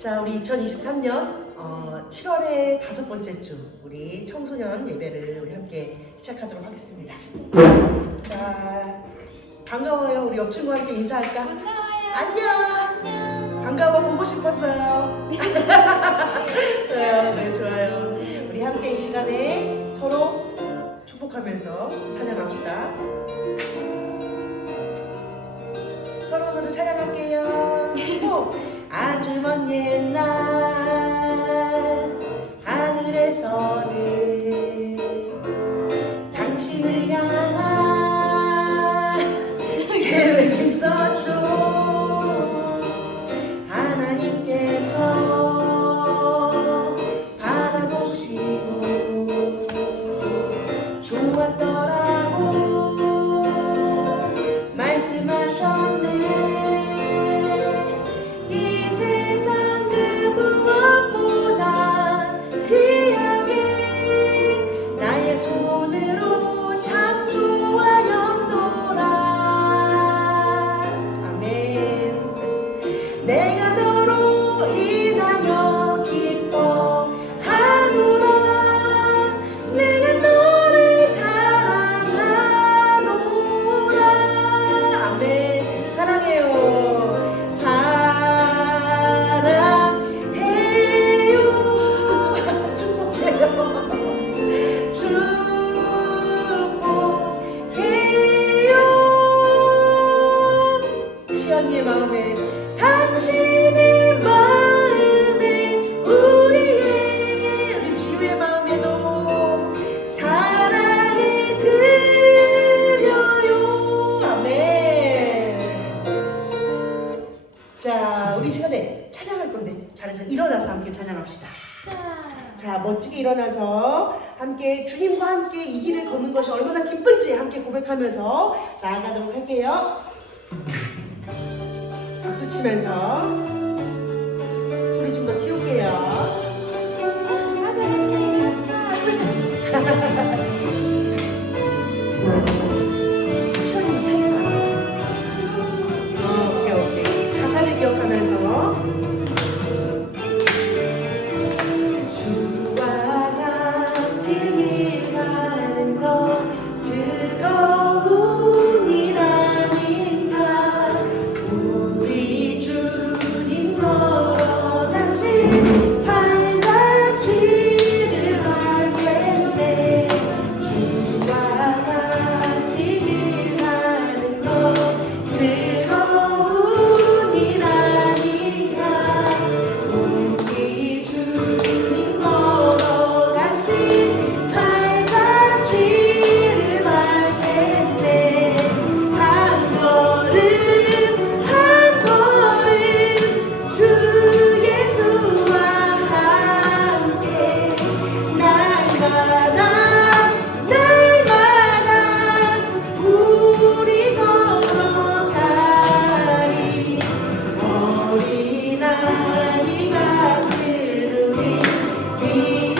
자, 우리 2023년 7월의 5번째 주 우리 청소년 예배를 우리 함께 시작하도록 하겠습니다. 자, 반가워요. 우리 옆 친구와 함께 인사할까? 반가워요. 안녕. 반가워. 보고 싶었어요. 네, 좋아요. 우리 함께 이 시간에 서로 축복하면서 찬양합시다. 서로 찬양할게요. 아주 먼 옛날 하늘에서는 당신을 향한 계획했었죠. 하나님께서 바라보시고 좋았더라고 말씀하셨네. 이 세상 그 무엇보다 귀하게 나의 손으로 창조하였노라. 아멘. 내가 너로 인하여 기뻐하노라. 내가 너를 사랑하노라. 아멘. 사랑해요. 사랑해요. 축복해요. 축복해요. 시연이의 마음에 당신의 마음에 우리 지우의 마음에도 사랑을 드려요. 아멘. 자, 우리 시간에 찬양할 건데 잘해서 일어나서 함께 찬양합시다. 자, 멋지게 일어나서 함께 주님과 함께 이 길을 걷는 것이 얼마나 기쁜지 함께 고백하면서 나아가도록 할게요. 박수 치면서 소리 좀 더 키울게요. 아, 잘했어. 이겼어. 시원히 차이가. 오케이. 가사를 기억하면서 주와 같이 길 가는 것 즐거움이라니까. 우리 주님 걸어가신 발자취를 밟겠네. 주와 같이 길 가는 것 즐거움이라니까. 우리 주님 걸어가신 발자취를 밟겠네. 한 걸음 한 걸음 주 예수와 함께 날마다 우리 걸어가리. 어린아이 같은 우리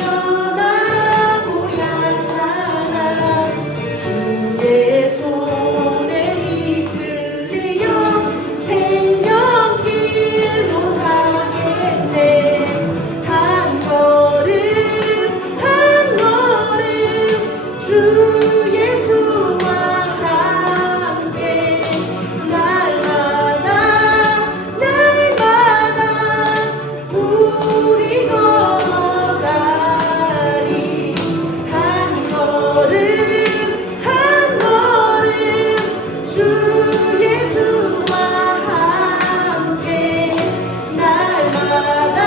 미련하고 약한 주의 손에 이끌리어 생명길로 가겠네. 한 걸음 한 걸음 주 예수와 함께 날마다 우리 걸어가리. 한 걸음 한 걸음 주 예수와 함께 날마다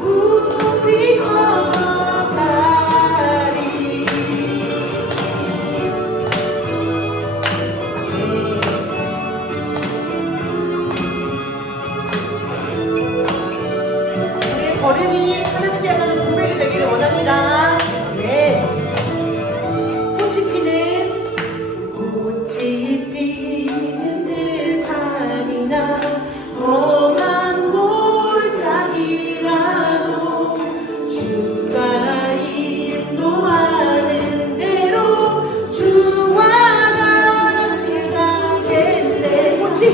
우리 걸어가리. 우리의 걸음이 하나님께 향하는 고백이 되기를 원합니다. 네. 꽃이 피는 들판이나 험한 골짜기라도 주가 인도하는 대로 주와 같이 가겠네. 꽃이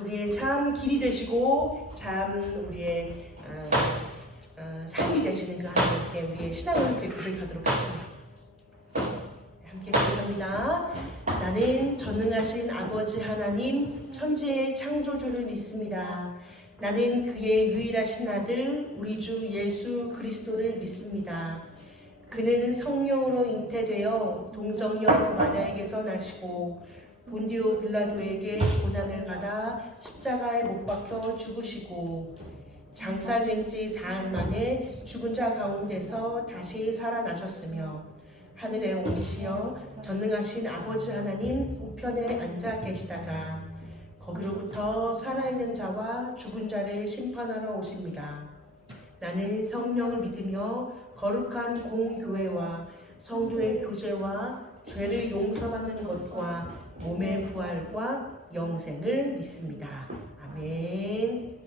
우리의 참 길이 되시고 참 우리의 삶이 되시는 그 하나님께 우리의 신앙을 함께 고백하도록 하겠습니다. 함께 고백합니다. 나는 전능하신 아버지 하나님 천지의 창조주를 믿습니다. 나는 그의 유일하신 아들 우리 주 예수 그리스도를 믿습니다. 그는 성령으로 잉태되어 동정녀 마리아에게서 나시고 본디오 빌라도에게 고난을 받아 십자가에 못 박혀 죽으시고 장사된 지 사흘 만에 죽은 자 가운데서 다시 살아나셨으며 하늘에 오르시어 전능하신 아버지 하나님 우편에 앉아 계시다가 거기로부터 살아있는 자와 죽은 자를 심판하러 오십니다. 나는 성령을 믿으며 거룩한 공교회와 성도의 교제와 죄를 용서받는 것과 몸의 부활과 영생을 믿습니다. 아멘.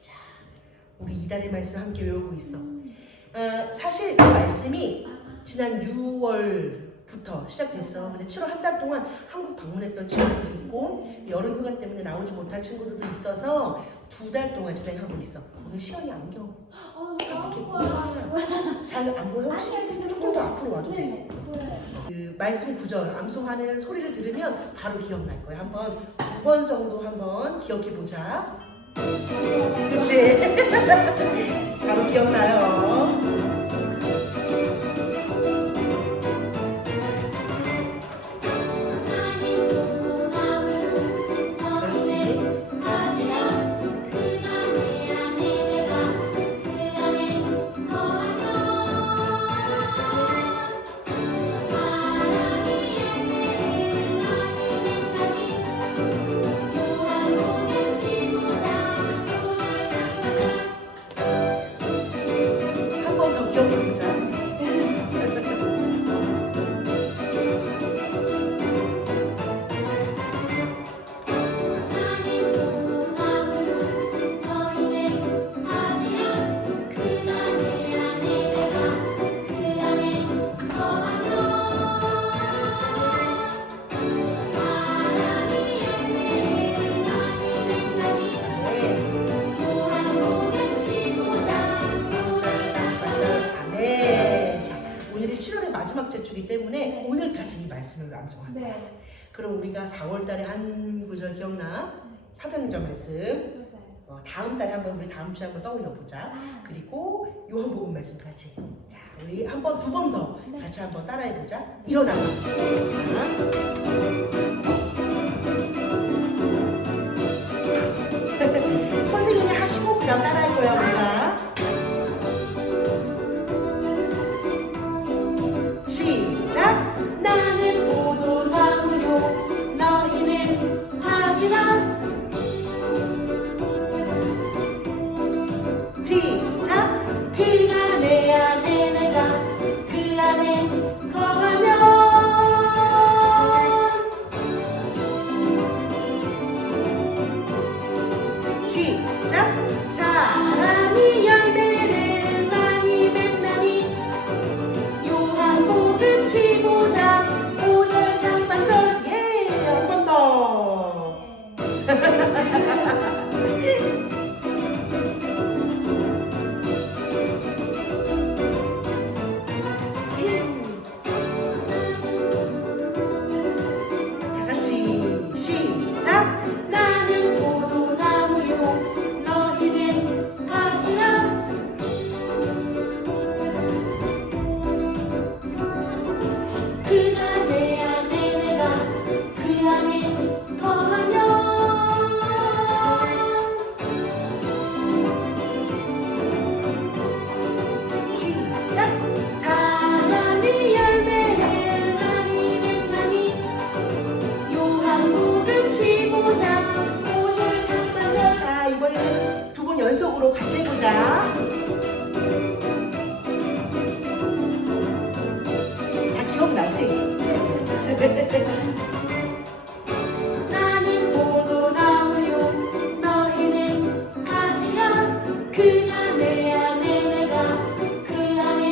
자, 우리 이달의 말씀 함께 외우고 있어. 사실 이 말씀이 지난 6월부터 시작됐어. 근데 7월 한 달 동안 한국 방문했던 친구들도 있고 여름 휴가 때문에 나오지 못한 친구들도 있어서 2달 동안 진행하고 있어. 오늘 시연이 안경 이렇게 잘 안 보여? 조금 더 앞으로 와도 돼. 그 말씀 구절 암송하는 소리를 들으면 바로 기억날 거야. 한번 9번 정도 한번 기억해 보자. 그렇지? 바로 기억나요. 마지막 제출이기 때문에 오늘까지 이 말씀을 암송합니다. 네. 그럼 우리가 4월달에 한 구절 기억나? 사도행전 말씀. 다음 달에 한번 우리 다음 주에 한번 떠올려 보자. 그리고 요한복음 말씀까지. 자, 우리 한번 2번 더 같이 한번 따라해 보자. 일어나서. 선생님이 하시고 그다음 따라할 거야 우리가. 시작! 나는 포도나무요 너희는 가지라. 시작! 그가 내 안에 내가 그 안에 거하면 시작! 사람이 열매를 많이 맺나니. 요한복음 15장 5절 3반절. 예! 한 번 더. 다 같이 시작! 나는 포도나무요 너희는 가지라. 그가 내 안에 내가 그 안에 거하면 시작! 사람이 열매를 많이 맺나니. 요한복음 15장 5절 3반절. 자, 이번에는 2번 연속으로 같이 해보자. 다 기억나지? 나는 포도나무요 너희는 가지라. 그가 내 안에 내가 그 안에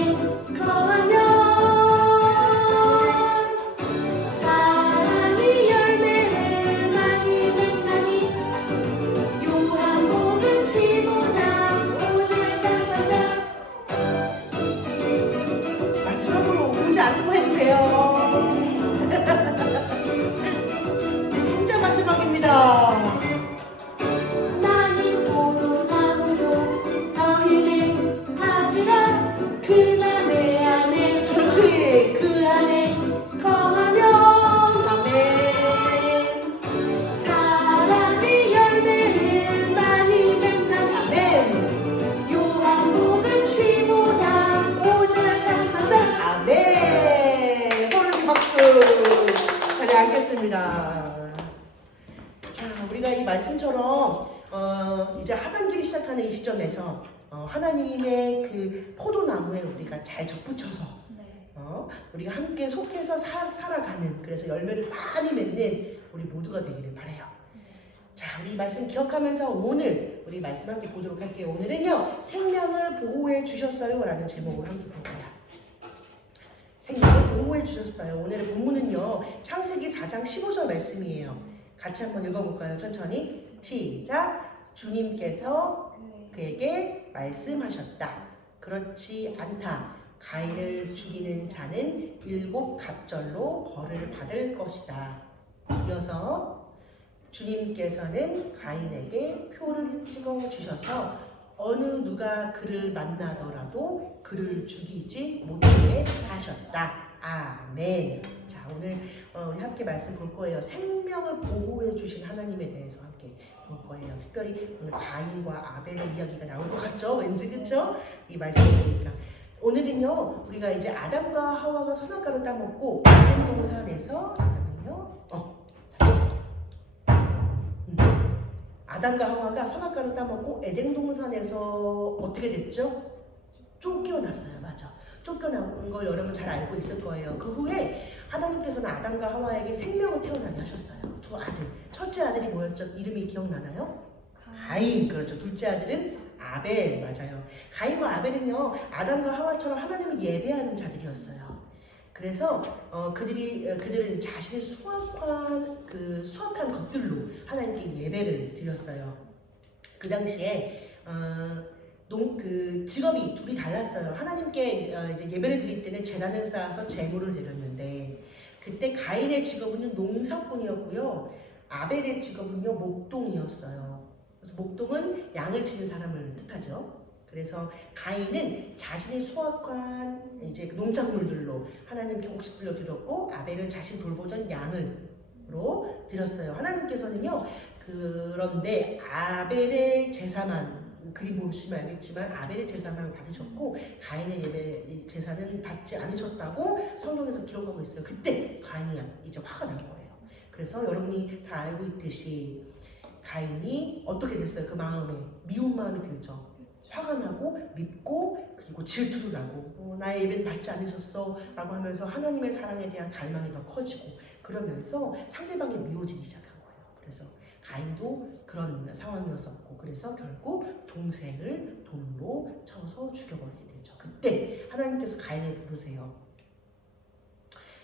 거하면 사람이 열매를 많이 맺나니. 이제 하반기를 시작하는 이 시점에서 하나님의 그 포도나무에 우리가 잘 접붙여서 네. 우리가 함께 속해서 살아가는, 그래서 열매를 많이 맺는 우리 모두가 되기를 바라요. 자, 우리 말씀 기억하면서 오늘 우리 말씀 함께 보도록 할게요. 오늘은요, 생명을 보호해 주셨어요 라는 제목으로 함께 볼 거예요. 생명을 보호해 주셨어요. 오늘의 본문은요, 창세기 4장 15절 말씀이에요. 같이 한번 읽어볼까요? 천천히. 시작. 주님께서 그에게 말씀하셨다. 그렇지 않다. 가인을 죽이는 자는 7 갑절로 벌을 받을 것이다. 이어서 주님께서는 가인에게 표를 찍어 주셔서 어느 누가 그를 만나더라도 그를 죽이지 못하게 하셨다. 아멘. 자, 오늘 우리 함께 말씀 볼 거예요. 생명을 보호해 주신 하나님에 대해서 함께 볼 거예요. 특별히 오늘 가인과 아벨의 이야기가 나올 것 같죠? 왠지 그쵸? 이 말씀 보니까 오늘은요, 우리가 이제 아담과 하와가 선악과를 따먹고 에덴 동산에서 잠깐만요. 아담과 하와가 선악과를 따먹고 에덴 동산에서 어떻게 됐죠? 쫓겨났어요. 맞아. 쫓겨난 걸 여러분 잘 알고 있을 거예요. 그 후에 하나님께서는 아담과 하와에게 생명을 태어나게 하셨어요. 2 아들. 첫째 아들이 뭐였죠? 이름이 기억나나요? 가인. 그렇죠. 둘째 아들은 아벨. 맞아요. 가인과 아벨은요, 아담과 하와처럼 하나님을 예배하는 자들이었어요. 그래서 그들은 자신의 수확한 것들로 하나님께 예배를 드렸어요. 그 당시에 직업이 둘이 달랐어요. 하나님께 이제 예배를 드릴 때는 제단을 쌓아서 제물을 드렸는데, 그때 가인의 직업은 농사꾼이었고요. 아벨의 직업은요, 목동이었어요. 그래서 목동은 양을 치는 사람을 뜻하죠. 그래서 가인은 자신의 수확한 이제 농작물들로 하나님께 곡식 들려드렸고, 아벨은 자신 돌보던 양으로 드렸어요. 하나님께서는요, 그런데 아벨의 제사만, 그림 보시면 알겠지만 아벨의 제사만 받으셨고 가인의 예배 제사는 받지 않으셨다고 성경에서 기록하고 있어요. 그때 가인이 이제 화가 난 거예요. 그래서 여러분이 다 알고 있듯이 가인이 어떻게 됐어요? 그 마음에 미운 마음이 들죠. 화가 나고 밉고, 그리고 질투도 나고, 나의 예배는 받지 않으셨어 라고 하면서 하나님의 사랑에 대한 갈망이 더 커지고, 그러면서 상대방이 미워지기 시작한 거예요. 그래서 가인도 그런 상황이었었고, 그래서 결국 동생을 돌로 쳐서 죽여버리게 되죠. 그때 하나님께서 가인을 부르세요.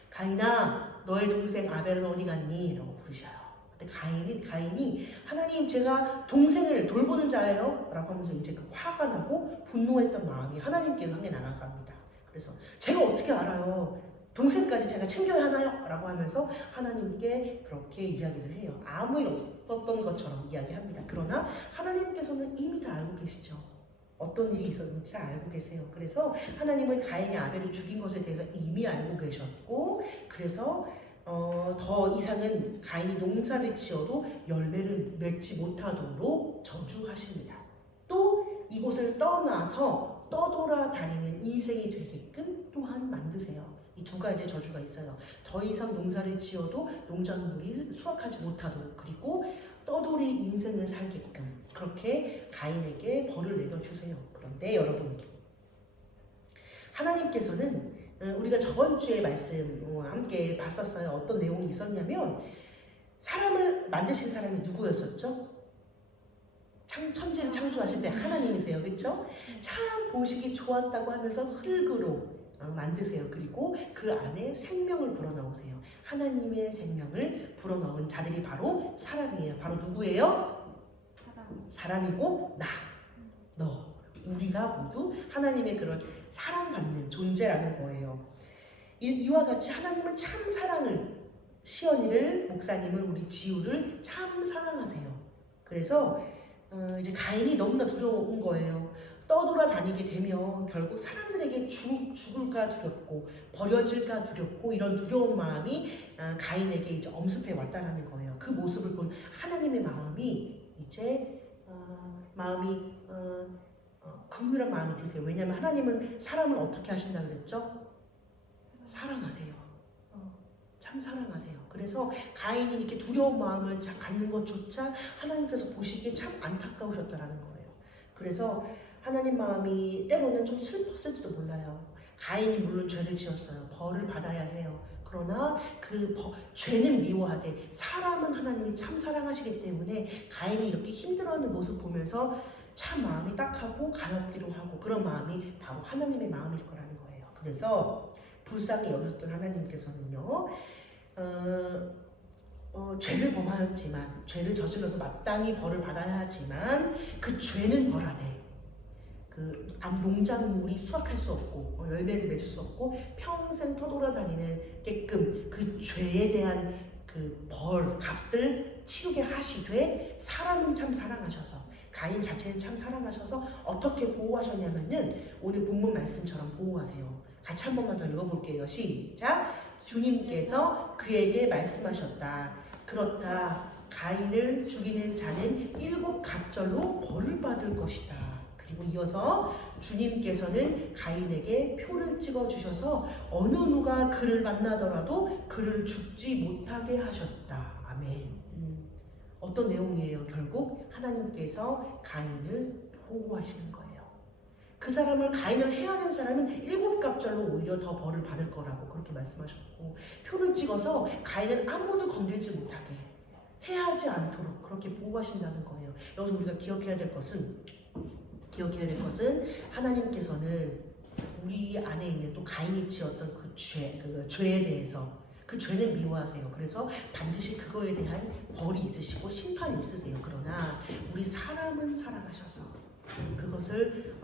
가인아, 너의 동생 아벨은 어디 갔니? 라고 부르셔요. 근데 가인이 하나님, 제가 동생을 돌보는 자예요 라고 하면서 이제 그 화가 나고 분노했던 마음이 하나님께 향해 나아갑니다. 그래서 제가 어떻게 알아요? 동생까지 제가 챙겨야 하나요? 라고 하면서 하나님께 그렇게 이야기를 해요. 아무 일 없었던 것처럼 이야기합니다. 그러나 하나님께서는 이미 다 알고 계시죠. 어떤 일이 있었는지 다 알고 계세요. 그래서 하나님은 가인이 아벨을 죽인 것에 대해서 이미 알고 계셨고, 그래서 더 이상은 가인이 농사를 지어도 열매를 맺지 못하도록 저주하십니다. 또 이곳을 떠나서 떠돌아다니는 인생이 되게끔 또한 만드세요. 이 2가지 저주가 있어요. 더 이상 농사를 지어도 농작물을 수확하지 못하도록, 그리고 떠돌이 인생을 살게끔 그렇게 가인에게 벌을 내려주세요. 그런데 여러분, 하나님께서는 우리가 저번 주에 말씀 함께 봤었어요. 어떤 내용이 있었냐면, 사람을 만드신 사람이 누구였었죠? 천지를 창조하실 때 하나님이세요. 그렇죠? 참 보시기 좋았다고 하면서 흙으로 만드세요. 그리고 그 안에 생명을 불어넣으세요. 하나님의 생명을 불어넣은 자들이 바로 사람이에요. 바로 누구예요? 사람이고 너, 우리가 모두 하나님의 그런 사랑받는 존재라는 거예요. 이와 같이 하나님은 참 사랑을, 시연이를, 목사님을, 우리 지우를 참 사랑하세요. 그래서 이제 가인이 너무나 두려운 거예요. 떠돌아다니게 되면 결국 사람들에게 죽을까 두렵고, 버려질까 두렵고, 이런 두려운 마음이 가인에게 이제 엄습해 왔다는 거예요. 그 모습을 본 하나님의 마음이 이제 긍휼한 마음이 드세요. 왜냐하면 하나님은 사람을 어떻게 하신다 그랬죠? 사랑하세요. 참 참 사랑하세요. 그래서 가인이 이렇게 두려운 마음을 갖는 것조차 하나님께서 보시기에 참 안타까우셨다라는 거예요. 그래서 하나님 마음이 때로는 좀 슬펐을지도 몰라요. 가인이 물론 죄를 지었어요. 벌을 받아야 해요. 그러나 그 죄는 미워하되 사람은 하나님이 참 사랑하시기 때문에 가인이 이렇게 힘들어하는 모습 보면서 참 마음이 딱하고 가엾기도 하고 그런 마음이 바로 하나님의 마음일 거라는 거예요. 그래서 불쌍히 여겼던 하나님께서는요, 죄를 범하였지만, 죄를 저질러서 마땅히 벌을 받아야 하지만 그 죄는 벌하되 그 농작물이 수확할 수 없고 열매를 맺을 수 없고 평생 터돌아다니는 게끔 그 죄에 대한 그 값을 치르게 하시되 사람은 참 사랑하셔서 가인 자체는 참 사랑하셔서 어떻게 보호하셨냐면은 오늘 본문 말씀처럼 보호하세요. 같이 한 번만 더 읽어볼게요. 시작. 주님께서 그에게 말씀하셨다. 그렇다. 가인을 죽이는 자는 7갑절로 벌을 받을 것이다. 그리고 이어서 주님께서는 가인에게 표를 찍어주셔서 어느 누가 그를 만나더라도 그를 죽지 못하게 하셨다. 아멘. 어떤 내용이에요? 결국 하나님께서 가인을 보호하시는 거예요. 그 사람을 가인을 해하는 사람은 7갑절로 오히려 더 벌을 받을 거라고 그렇게 말씀하셨고 표를 찍어서 가인은 아무도 건들지 못하게 해하지 않도록 그렇게 보호하신다는 거예요. 여기서 우리가 기억해야 될 것은 하나님께서는 우리 안에 있는 또 가인이 지었던 그 죄에 대해서 그 죄는 미워하세요. 그래서 반드시 그거에 대한 벌이 있으시고 심판이 있으세요. 그러나 우리 사람은 사랑하셔서 그것을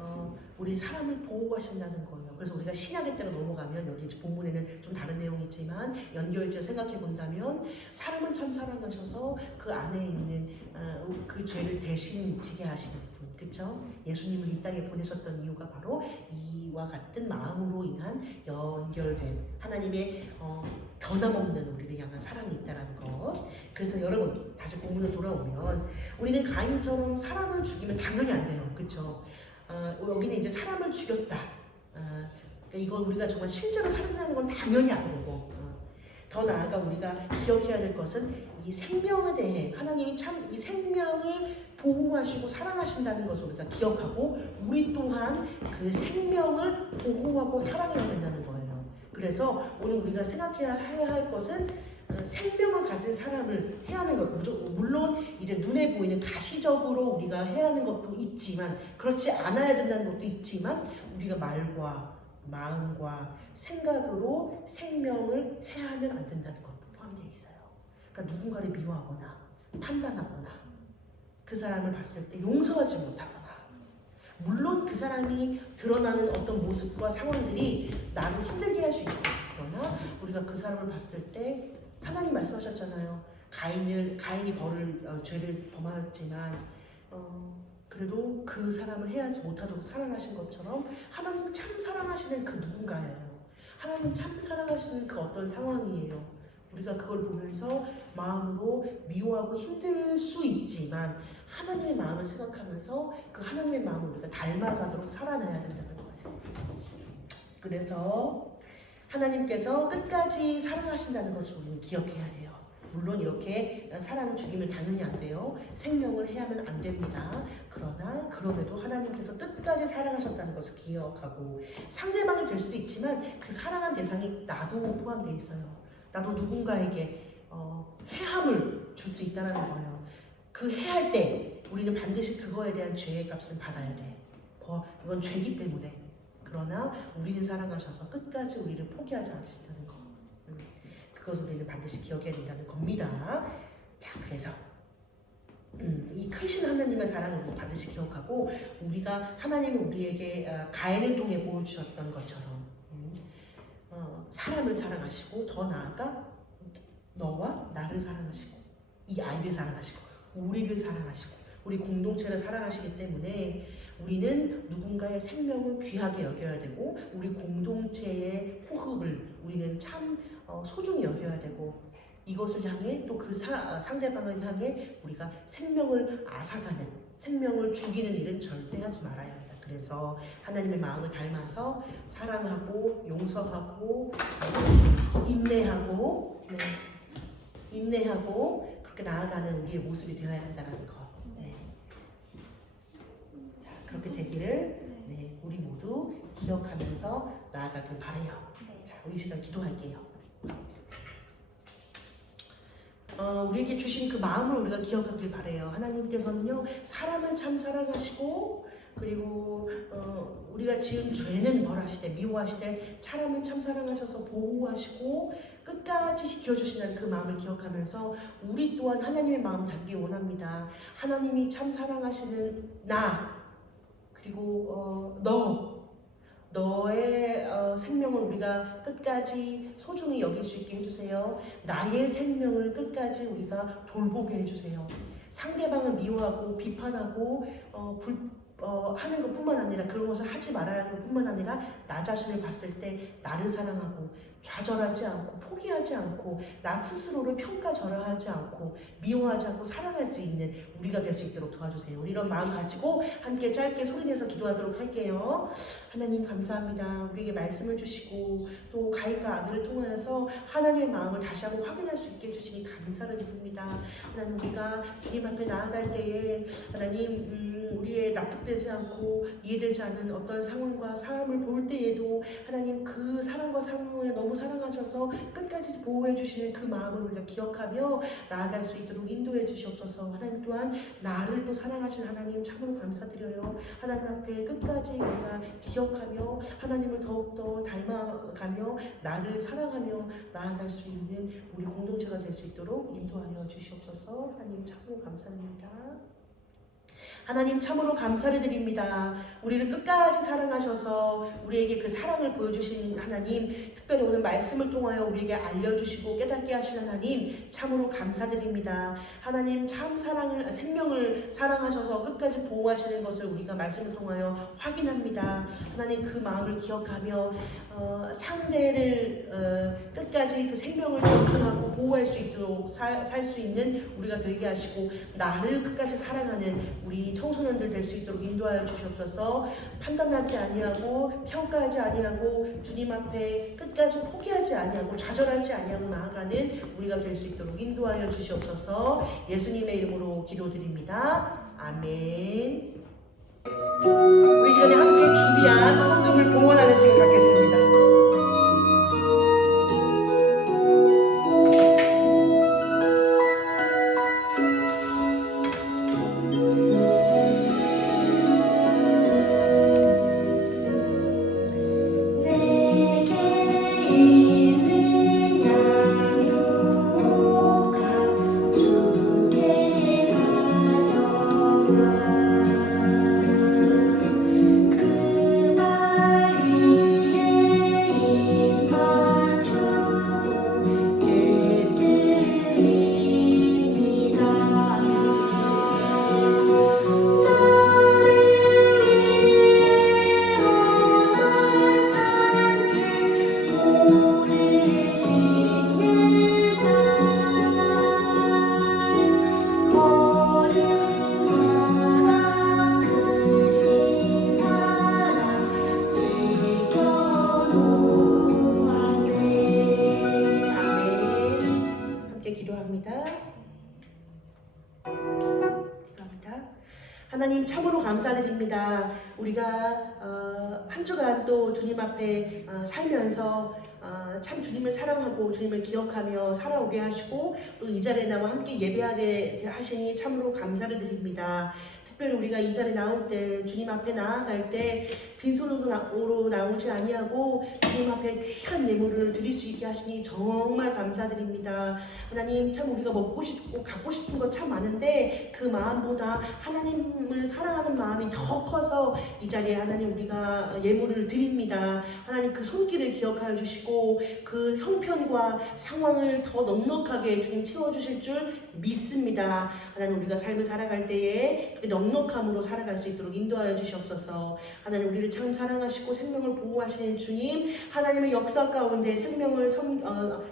우리 사람을 보호하신다는 거예요. 그래서 우리가 신약의 때로 넘어가면 여기 본문에는 좀 다른 내용이지만 연결지어 생각해 본다면 사람은 참 사랑하셔서 그 안에 있는 그 죄를 대신 지게 하시는 분, 그렇죠? 예수님을 이 땅에 보내셨던 이유가 바로 이와 같은 마음으로 인한 연결된 하나님의 변함없는 우리를 향한 사랑이 있다는 것. 그래서 여러분 다시 본문으로 돌아오면 우리는 가인처럼 사람을 죽이면 당연히 안 돼요, 그렇죠? 여기는 이제 사람을 죽였다. 그러니까 이건 우리가 정말 실제로 살인하는 건 당연히 안 되고 더 나아가 우리가 기억해야 될 것은 이 생명에 대해 하나님이 참 이 생명을 보호하시고 사랑하신다는 것을 우리가 기억하고 우리 또한 그 생명을 보호하고 사랑해야 된다는 거예요. 그래서 오늘 우리가 생각해야 할 것은 생명을 가진 사람을 해하는 것, 물론 이제 눈에 보이는 가시적으로 우리가 해하는 것도 있지만 그렇지 않아야 된다는 것도 있지만 우리가 말과 마음과 생각으로 생명을 해하면 안 된다는 것도 포함되어 있어요. 그러니까 누군가를 미워하거나 판단하거나 그 사람을 봤을 때 용서하지 못하거나 물론 그 사람이 드러나는 어떤 모습과 상황들이 나를 힘들게 할 수 있어요. 그러나 우리가 그 사람을 봤을 때 하나님 말씀하셨잖아요. 가인이 죄를 범하였지만 그래도 그 사람을 해하지 못하도록 사랑하신 것처럼 하나님 참 사랑하시는 그 누군가예요. 하나님 참 사랑하시는 그 어떤 상황이에요. 우리가 그걸 보면서 마음으로 미워하고 힘들 수 있지만 하나님의 마음을 생각하면서 그 하나님의 마음을 우리가 닮아가도록 살아내야 된다는 거예요. 그래서 하나님께서 끝까지 사랑하신다는 것을 우리는 기억해야 돼요. 물론 이렇게 사람을 죽이면 당연히 안 돼요. 생명을 해야만 안 됩니다. 그러나 그럼에도 하나님께서 끝까지 사랑하셨다는 것을 기억하고 상대방이 될 수도 있지만 그 사랑한 대상이 나도 포함되어 있어요. 나도 누군가에게 해함을 줄 수 있다는 거예요. 그 해할 때 우리는 반드시 그거에 대한 죄의 값을 받아야 돼. 이건 죄기 때문에. 그러나 우리는 사랑하셔서 끝까지 우리를 포기하지 않으신다는 거. 그것을 우리는 반드시 기억해야 된다는 겁니다. 자, 그래서 이 크신 하나님의 사랑을 우리 반드시 기억하고 우리가 하나님은 우리에게 가인을 통해 보여주셨던 것처럼 사람을 사랑하시고 더 나아가 너와 나를 사랑하시고 이 아이를 사랑하시고 우리를 사랑하시고 우리 공동체를 사랑하시기 때문에 우리는 누군가의 생명을 귀하게 여겨야 되고 우리 공동체의 호흡을 우리는 참 소중히 여겨야 되고 이것을 향해 또 그 상대방을 향해 우리가 생명을 앗아가는 생명을 죽이는 일은 절대 하지 말아야 한다. 그래서 하나님의 마음을 닮아서 사랑하고 용서하고 인내하고 네. 인내하고 그렇게 나아가는 우리의 모습이 되어야 한다는 거. 네. 자, 그렇게 되기를 네, 우리 모두 기억하면서 나아가길 바라요. 자, 우리 시간 기도할게요. 우리에게 주신 그 마음을 우리가 기억하길 바라요. 하나님께서는요, 사람을 참 사랑하시고, 그리고 우리가 지은 죄는 벌하시되 미워하시되 사람은 참 사랑하셔서 보호하시고 끝까지 지켜주시는 그 마음을 기억하면서 우리 또한 하나님의 마음 닮기 원합니다. 하나님이 참 사랑하시는 나, 그리고 너의 생명을 우리가 끝까지 소중히 여길 수 있게 해주세요. 나의 생명을 끝까지 우리가 돌보게 해주세요. 상대방을 미워하고 비판하고 하는 것뿐만 아니라 그런 것을 하지 말아야 하는 것뿐만 아니라 나 자신을 봤을 때 나를 사랑하고 좌절하지 않고 포기하지 않고 나 스스로를 평가절하하지 않고 미워하지 않고 사랑할 수 있는 우리가 될 수 있도록 도와주세요. 우리 이런 마음 가지고 함께 짧게 소리내서 기도하도록 할게요. 하나님 감사합니다. 우리에게 말씀을 주시고 또 가인과 아벨을 통하여서 하나님의 마음을 다시 한번 확인할 수 있게 해주시니 감사를 드립니다. 하나님 우리가 주님 앞에 나아갈 때에 하나님 우리의 납득되지 않고 이해되지 않는 어떤 상황과 사람을 볼 때에도 하나님 그 사람과 상황을 너무 사랑하셔서 끝까지 보호해 주시는 그 마음을 우리가 기억하며 나아갈 수 있도록 인도해 주시옵소서. 하나님 또한 나를 또 사랑하신 하나님 참으로 감사드려요. 하나님 앞에 끝까지 우리가 기억하며 하나님을 더욱더 닮아가며 나를 사랑하며 나아갈 수 있는 우리 공동체가 될 수 있도록 인도하여 주시옵소서. 하나님 참으로 감사합니다. 하나님 참으로 감사를 드립니다. 우리를 끝까지 사랑하셔서 우리에게 그 사랑을 보여주신 하나님, 특별히 오늘 말씀을 통하여 우리에게 알려주시고 깨닫게 하신 하나님 참으로 감사드립니다. 하나님 참 생명을 사랑하셔서 끝까지 보호하시는 것을 우리가 말씀을 통하여 확인합니다. 하나님 그 마음을 기억하며 상대를 끝까지 그 생명을 존중하고 보호할 수 있도록 살 수 있는 우리가 되게 하시고 나를 끝까지 사랑하는 우리 청소년들 될 수 있도록 인도하여 주시옵소서. 판단하지 아니하고 평가하지 아니하고 주님 앞에 끝까지 포기하지 아니하고 좌절하지 아니하고 나아가는 우리가 될 수 있도록 인도하여 주시옵소서. 예수님의 이름으로 기도드립니다. 아멘. 우리 시간에 함께 준비한 헌금을 봉헌하는 시간 갖겠습니다. 하나님 참으로 감사드립니다. 우리가 한 주간 또 주님 앞에 살면서 참 주님을 사랑하고 주님을 기억하며 살아오게 하시고 또 이 자리에 나와 함께 예배하게 하시니 참으로 감사를 드립니다. 특별히 우리가 이 자리에 나올 때 주님 앞에 나아갈 때 빈손으로 나오지 아니하고 주님 앞에 귀한 예물을 드릴 수 있게 하시니 정말 감사드립니다. 하나님 참 우리가 먹고 싶고 갖고 싶은 거 참 많은데 그 마음보다 하나님을 사랑하는 마음이 더 커서 이 자리에 하나님 우리가 예물을 드립니다. 하나님 그 손길을 기억하여 주시고 그 형편과 상황을 더 넉넉하게 주님 채워주실 줄 믿습니다. 하나님 우리가 삶을 살아갈 때에 그렇게 넉넉함으로 살아갈 수 있도록 인도하여 주시옵소서. 하나님 우리를 참 사랑하시고 생명을 보호하시는 주님, 하나님의 역사 가운데 생명을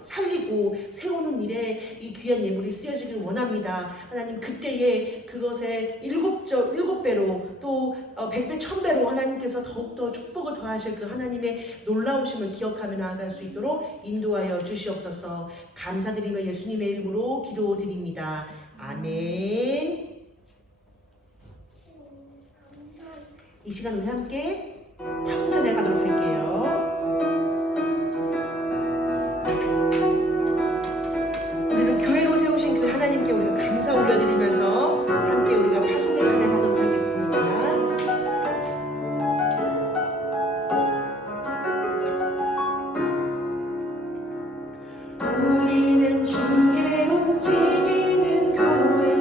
살리고 세우는 일에 이 귀한 예물이 쓰여지길 원합니다. 하나님 그때에 그것에 일곱 7배로 또 100배, 1000배로 하나님께서 더욱더 축복을 더하실 그 하나님의 놀라우심을 기억하며 나아갈 수 있도록 인도하여 주시옵소서. 감사드리며 예수님의 이름으로 기도드립니다. 아멘. 이 시간 우리 함께 파송찬양 가도록 할게요. 우리를 교회로 세우신 그 하나님께 우리가 감사 올려드리면서 함께 우리가 파송의 찬양하도록 하겠습니다. 우리는 주의 움직이는 교회,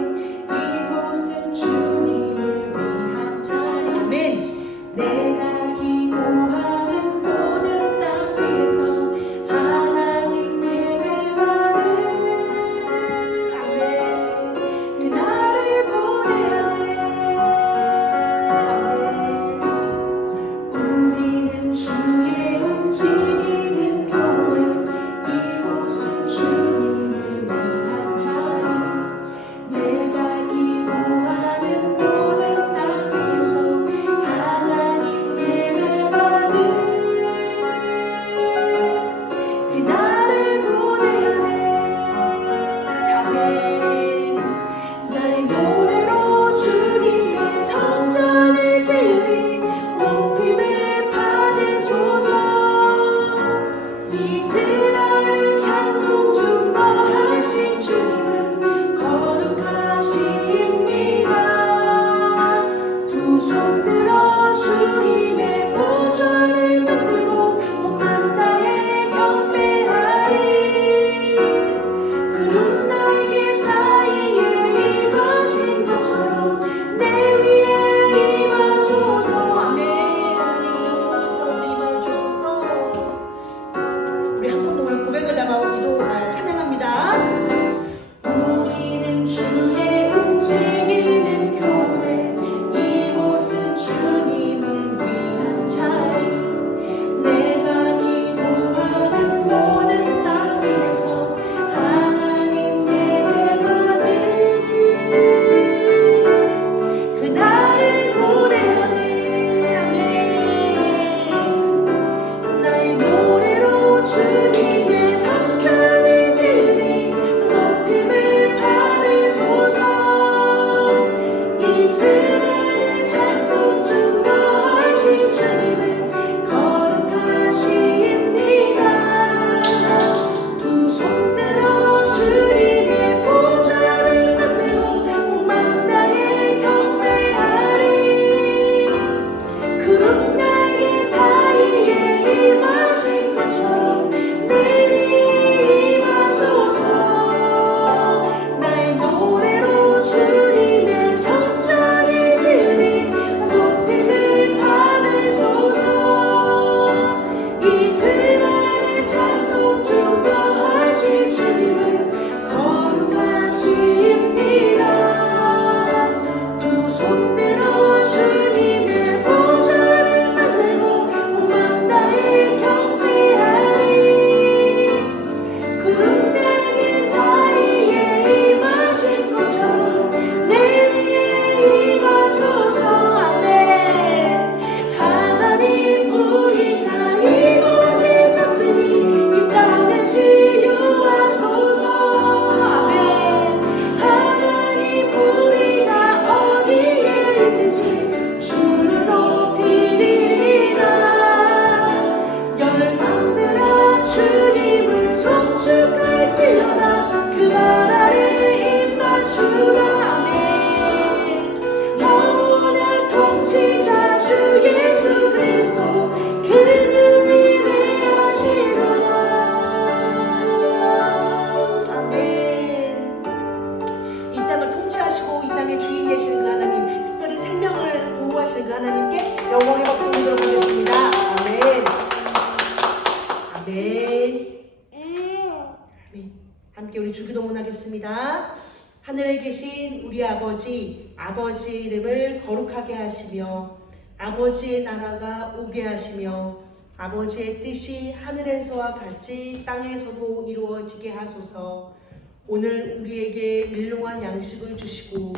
이곳은 주님을 위한 자리. 아멘. 내가 기도하는 모든 땅 위에서 하나님 예배받는 아멘. 그날을 보내네. 아멘. 우리는 주의 움직이는 교회, 이곳은 주님을 위한 자리. 내가 기도하는 모든 땅 위에서 하나님 예배받는 그날을 보내네. 아멘. 나의 노래로 주님의 성전을 지으리. 높임을 받으소서. 이스라엘 찬송 중거하신 주님은 거룩하십니다. 두 손 들어 주님의 보좌를 만들고 목만 다해 경배하리. 구름 날개 사이에 임하신 것처럼 내 위에 임하소서. 아멘. 하나님 우리 공책 가운데 임하여 주옵소서. 우리 한 번 더 우리 고백을 담아 찬양합니다. 우리는 주의 움직이는 교회, 이곳은 주님을 위한 자리. 내가 기도하는 모든 땅 위에서 하나님 예배받는 그날을 고대하네. 아멘. 나의 노래로 주님의 성전을 지으리. 높임을 받으소서. 이스라엘 찬송 중거하신 주님은 거룩하십니다. 두 손 들어 주님의 보좌를 만들고 목만 다해 경배하리. 구름 날개 사이에 임하신 것처럼 내 위에 임하소서. 나의 노래로 주님의 성전을 지으리. 높임을 받으소서. 이스라엘 찬송 중거하신 주님은 거룩하십니다. 두 손 들어 주님의 보좌를 만들고 목만 다해 경배하리. 구름 날개 사이에 임하신 것처럼 내 위에 임하소서. 아멘. 하나님 우리가 이곳에 섰으니 이 땅을 치유하소서. 아멘. 하나님 우리가 어디에 있든지 주를 높이리라. 열방들아 주님을 송축할지어다. 그 말 아래 입 맞추라. 아멘. 영원한 통치자 주 예수 그리스도 그는 위대하시노라. 아멘. 이 땅을 통치하시고 이 땅의 주인 되시는 그 하나님, 특별히 생명을 보호하시는 그 하나님께 영광의 박수 드려보겠습니다. 아멘. 아멘. 아멘. 함께 우리 주기도문 하겠습니다. 하늘에 계신 우리 아버지, 아버지의 이름을 거룩하게 하시며 아버지의 나라가 오게 하시며 아버지의 뜻이 하늘에서와 같이 땅에서도 이루어지게 하소서. 오늘 우리에게 일용할 양식을 주시고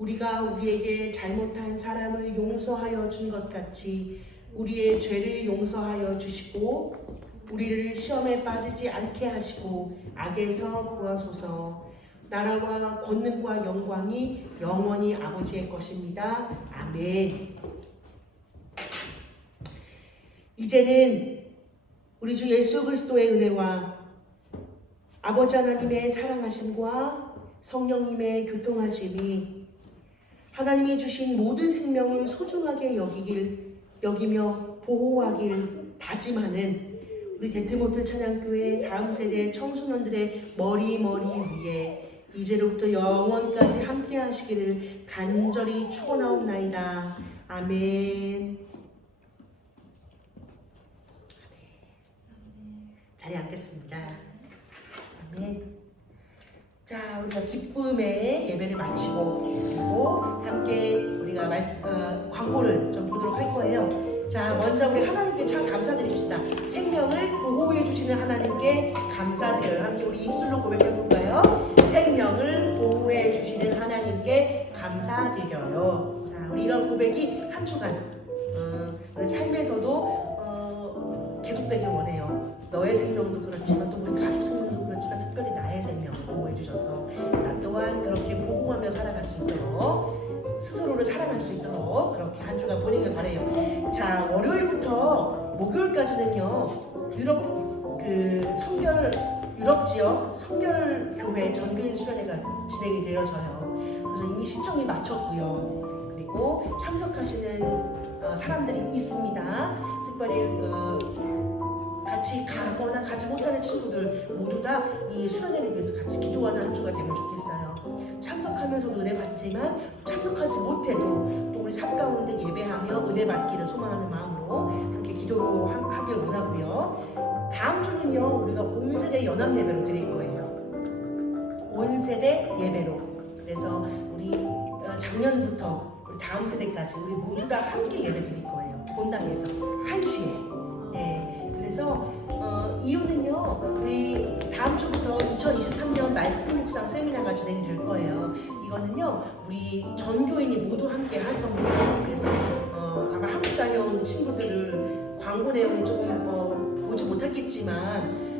우리가 우리에게 잘못한 사람을 용서하여 준 것 같이 우리의 죄를 용서하여 주시고 우리를 시험에 빠지지 않게 하시고 악에서 구하소서. 나라와 권능과 영광이 영원히 아버지의 것입니다. 아멘. 이제는 우리 주 예수 그리스도의 은혜와 아버지 하나님의 사랑하심과 성령님의 교통하심이 하나님이 주신 모든 생명을 소중하게 여기며 보호하길 다짐하는 우리 데트모트 찬양교회 다음 세대 청소년들의 머리 위에 이제로부터 영원까지 함께 하시기를 간절히 축원하옵나이다. 아멘. 자리에 앉겠습니다. 아멘. 자, 우리가 기쁨의 예배를 마치고 그리고 함께 우리가 광고를 좀 보도록 할 거예요. 자, 먼저 우리 하나님께 참 감사드립시다. 생명을 보호해 주시는 하나님께 감사드려요. 함께 우리 입술로 고백해 볼까요? 생명을 보호해 주시는 하나님께 감사드려요. 자, 우리 이런 고백이 한 주간 우리 삶에서도 계속되길 원해요. 너의 생명도 그렇지만 또 우리 가족 생명도 그렇지만 특별히 나의 생명을 보호해 주셔서 나 또한 그렇게 보호하며 살아갈 수 있도록 스스로를 사랑할 수 있도록 그렇게 한 주간 보내길 바래요. 자, 월요일부터 목요일까지는요 유럽 지역 성결 교회 전교인 수련회가 진행이 되어져요. 그래서 이미 신청이 마쳤고요. 그리고 참석하시는 사람들이 있습니다. 특별히 같이 가거나 가지 못하는 친구들 모두 다 이 수련회를 위해서 같이 기도하는 한 주가 되면 좋겠어요. 참석하면서도 은혜 받지만 참석하지 못해도 또 우리 삶 가운데 예배하며 은혜 받기를 소망하는 마음으로 함께 기도하길 원하고요. 다음 주는요 우리가 온 세대 연합 예배로 드릴 거예요. 온 세대 예배로. 그래서 우리 작년부터 우리 다음 세대까지 우리 모두 다 함께 예배 드릴 거예요. 본당에서 1시에. 네. 그래서 이유는요 우리 다음 주부터 2023년 말씀 묵상 세미나가 진행이 될 거예요. 이거는요 우리 전교인이 모두 함께 할 겁니다. 그래서 아마 한국 다녀온 친구들을 광고 내용이 조금 보지 못했겠지만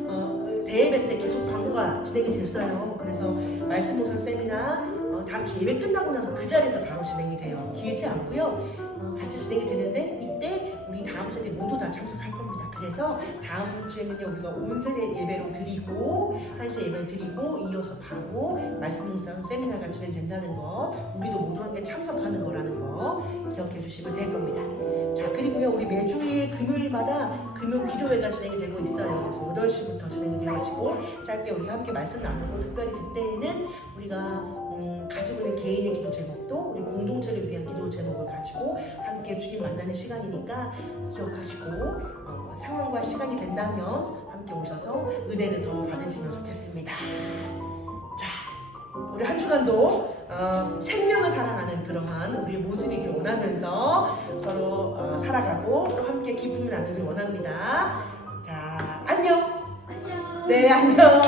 대예배 때 계속 광고가 진행이 됐어요. 그래서 말씀 묵상 세미나 다음 주 예배 끝나고 나서 그 자리에서 바로 진행이 돼요. 길지 않고요. 같이 진행이 되는데 이때 우리 다음 세대 모두 다 참석할 겁니다. 그래서 다음 주에는요 우리가 온 세대 예배로 드리고 1시 예배를 드리고 이어서 바로 말씀 묵상 세미나가 진행된다는 거, 우리도 모두 함께 참석하는 거라는 거 기억해 주시면 될 겁니다. 자, 그리고요 우리 매주일 금요일마다 금요 기도회가 진행이 되고 있어요. 그래서 8시부터 진행이 되어지고 짧게 우리가 함께 말씀 나누고 특별히 그때는 우리가 가지고 있는 개인의 기도 제목도 우리 공동체를 위한 기도 제목을 가지고 함께 주님 만나는 시간이니까 기억하시고 상황과 시간이 된다면 함께 오셔서 은혜를 더 받으시면 좋겠습니다. 자, 우리 한 주간도 생명을 사랑하는 그러한 우리의 모습이길 원하면서 서로 살아가고 또 함께 기쁨을 나누길 원합니다. 자, 안녕. 안녕. 네, 안녕.